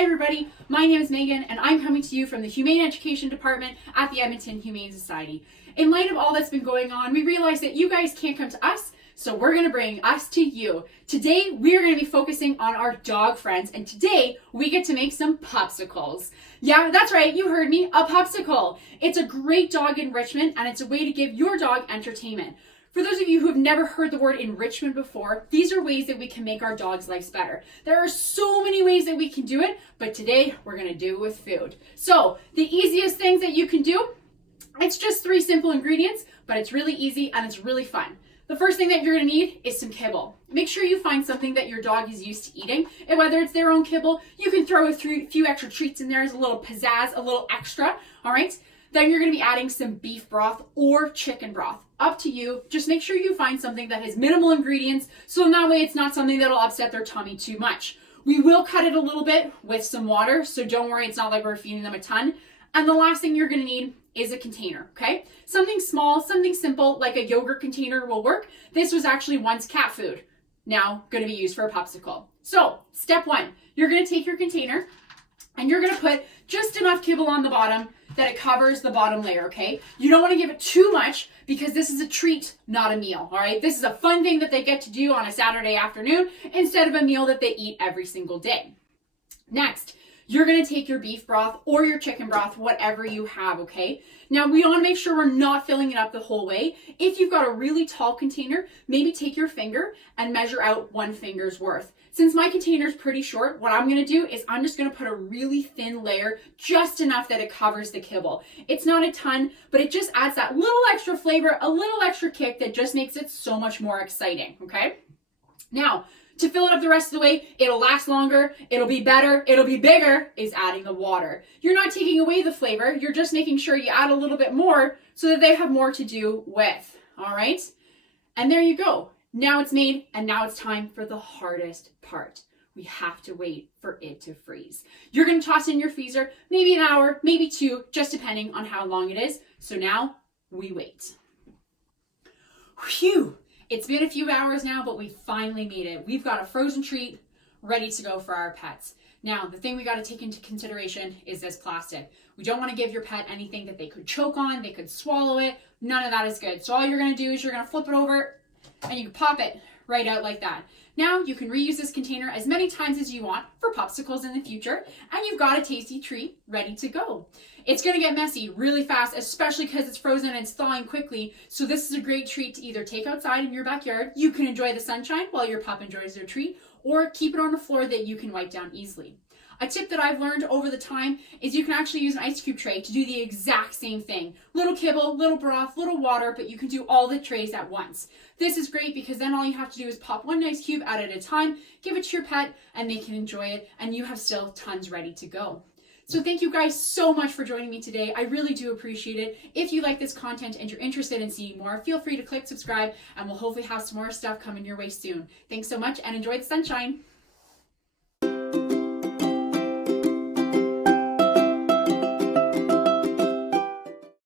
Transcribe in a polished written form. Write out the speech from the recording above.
Hi everybody, my name is Megan and I'm coming to you from the Humane Education Department at the Edmonton Humane Society. In light of all that's been going on, we realized that you guys can't come to us, so we're going to bring us to you. Today, we're going to be focusing on our dog friends, and today, we get to make some popsicles. Yeah, that's right, you heard me, a popsicle. It's a great dog enrichment, and it's a way to give your dog entertainment. For those of you who have never heard the word enrichment before, these are ways that we can make our dogs' lives better. There are so many ways that we can do it, but today we're going to do it with food. So, the easiest things that you can do, it's just 3 simple ingredients, but it's really easy and it's really fun. The first thing that you're going to need is some kibble. Make sure you find something that your dog is used to eating, and whether it's their own kibble, you can throw a few extra treats in there as a little pizzazz, a little extra, all right? Then you're going to be adding some beef broth or chicken broth. Up to you. Just make sure you find something that has minimal ingredients, so in that way it's not something that'll upset their tummy too much. We will cut it a little bit with some water, so don't worry, it's not like we're feeding them a ton. And the last thing you're going to need is a container, okay? Something small, something simple, like a yogurt container will work. This was actually once cat food, now going to be used for a popsicle. So, step 1, you're going to take your container and you're going to put just enough kibble on the bottom that it covers the bottom layer, okay? You don't want to give it too much because this is a treat, not a meal, all right? This is a fun thing that they get to do on a Saturday afternoon instead of a meal that they eat every single day. Next, you're going to take your beef broth or your chicken broth, whatever you have, okay? Now, we want to make sure we're not filling it up the whole way. If you've got a really tall container, maybe take your finger and measure out 1 finger's worth. Since my container is pretty short, what I'm going to do is I'm just going to put a really thin layer, just enough that it covers the kibble. It's not a ton, but it just adds that little extra flavor, a little extra kick that just makes it so much more exciting, okay? Now, to fill it up the rest of the way, it'll last longer, it'll be better, it'll be bigger, is adding the water. You're not taking away the flavor, you're just making sure you add a little bit more so that they have more to do with, all right? And there you go. Now it's made, and now it's time for the hardest part. We have to wait for it to freeze. You're going to toss it in your freezer, maybe an hour, maybe 2, just depending on how long it is. So now we wait. Phew! It's been a few hours now, but we finally made it. We've got a frozen treat ready to go for our pets. Now, the thing we got to take into consideration is this plastic. We don't want to give your pet anything that they could choke on, they could swallow it. None of that is good. So all you're going to do is you're going to flip it over and you can pop it right out like that. Now you can reuse this container as many times as you want for popsicles in the future, and you've got a tasty treat ready to go. It's going to get messy really fast, especially because it's frozen and it's thawing quickly, so this is a great treat to either take outside in your backyard, you can enjoy the sunshine while your pup enjoys their treat, or keep it on the floor that you can wipe down easily. A tip that I've learned over the time is you can actually use an ice cube tray to do the exact same thing. Little kibble, little broth, little water, but you can do all the trays at once. This is great because then all you have to do is pop 1 ice cube out at a time, give it to your pet, and they can enjoy it, and you have still tons ready to go. So thank you guys so much for joining me today. I really do appreciate it. If you like this content and you're interested in seeing more, feel free to click subscribe, and we'll hopefully have some more stuff coming your way soon. Thanks so much and enjoy the sunshine.